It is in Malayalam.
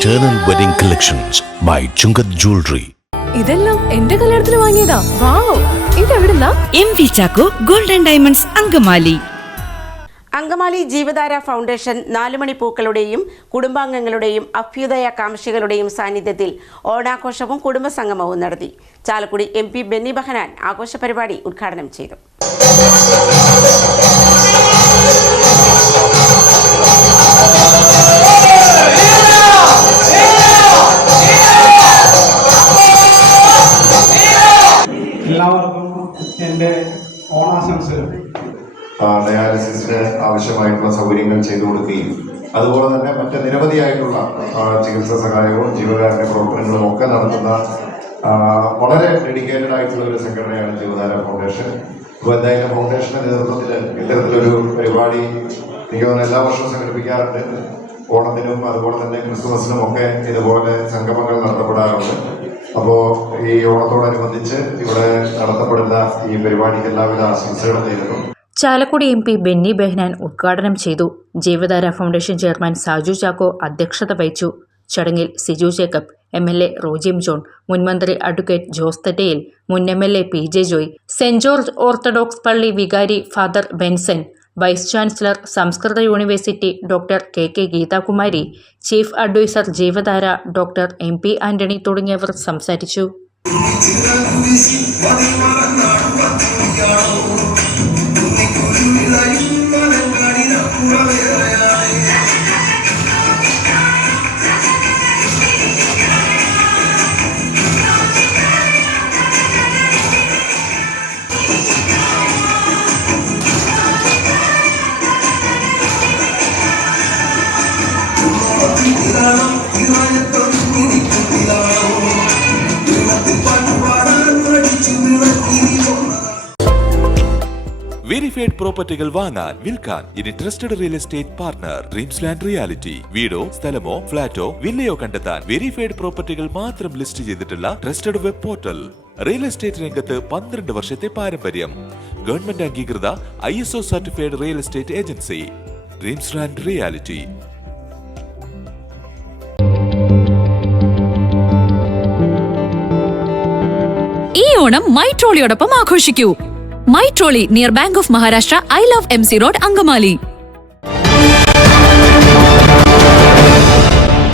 Eternal Wedding Collections by Chungat Jewelry. ഇതെല്ലാം എന്റെ കല്യാണത്തിന് വാങ്ങിയതാ. വാവ്, ഇതെവിടുന്നാ? MV Chacko Gold and Diamonds Angamaly. Angamaly ജീവധാര foundation 4 മണി പൂക്കളുടെയും കുടുംബാംഗങ്ങളുടെയും അഭ്യുദയ കാംക്ഷികളുടെയും സാന്നിധ്യത്തിൽ ഓണാഘോഷവും കുടുംബസംഗമവും നടത്തി. ചാലക്കുടി MP ബെന്നി ബെഹനാൻ ആഘോഷ പരിപാടി ഉദ്ഘാടനം ചെയ്തു. എല്ലാവർക്കും എൻ്റെ ഓണാശംസകൾ. ഡയാലിസിസിന് ആവശ്യമായിട്ടുള്ള സൗകര്യങ്ങൾ ചെയ്തു കൊടുക്കുകയും അതുപോലെ തന്നെ മറ്റ് നിരവധിയായിട്ടുള്ള ചികിത്സാ സഹായവും ജീവകാരുണ്യ പ്രവർത്തനങ്ങളും ഒക്കെ നടത്തുന്ന വളരെ ഡെഡിക്കേറ്റഡ് ആയിട്ടുള്ള ഒരു സംഘടനയാണ് ജീവധാര ഫൗണ്ടേഷൻ. അപ്പോൾ എന്തായാലും ഫൗണ്ടേഷന്റെ നേതൃത്വത്തിൽ ഇത്തരത്തിലൊരു പരിപാടി എനിക്ക് തോന്നുന്നു എല്ലാ വർഷവും സംഘടിപ്പിക്കാറുണ്ട്. ഓണത്തിനും അതുപോലെ തന്നെ ക്രിസ്മസിനും ഒക്കെ ഇതുപോലെ സംഗമങ്ങൾ നടത്തപ്പെടാറുണ്ട്. അപ്പോൾ ഈ ഓണത്തോടനുബന്ധിച്ച് ഇവിടെ നടത്തപ്പെടുന്ന ഈ പരിപാടിക്ക് എല്ലാവിധ ആശംസകളും നേരുന്നു. ചാലക്കുടി MP ബെന്നി ബെഹനാൻ ഉദ്ഘാടനം ചെയ്തു. ജീവധാര ഫൗണ്ടേഷൻ ചെയർമാൻ സാജു ചാക്കോ അധ്യക്ഷത വഹിച്ചു. ചടങ്ങിൽ സിജു ജേക്കബ്, MLA റോജിം ജോൺ, മുൻമന്ത്രി അഡ്വക്കേറ്റ് ജോസ് തെറ്റയിൽ, മുൻ MLA PJ Joy, saint George orthodox പള്ളി വികാരി ഫാദർ ബെൻസൺ, വൈസ് ചാൻസലർ സംസ്കൃത university doctor KK Geethakumari, chief adviser Jeevadhara doctor MP Antony തുടങ്ങിയവർ സംസാരിച്ചു. വെരിഫൈഡ് പ്രോപ്പർട്ടികൾ വാങ്ങാൻ വിൽക്കാൻ ഇനി trusted real estate partner dreams land reality. വീടോ സ്ഥലമോ ഫ്ളാറ്റോ വില്ലയോ കണ്ടെത്താൻ വെരിഫൈഡ് പ്രോപ്പർട്ടികൾ മാത്രം ലിസ്റ്റ് ചെയ്തിട്ടുള്ള trusted web portal. Real estate രംഗത്ത് 12 വർഷത്തെ പാരമ്പര്യം. ഗവൺമെന്റ് അംഗീകൃത ISO certified real estate agency dreams land reality. ഈ ഓണം മൈട്രോളിയോടൊപ്പം ആഘോഷിക്കൂ. Mytrolley near bank of Maharashtra, I Love MC road, Angamaly.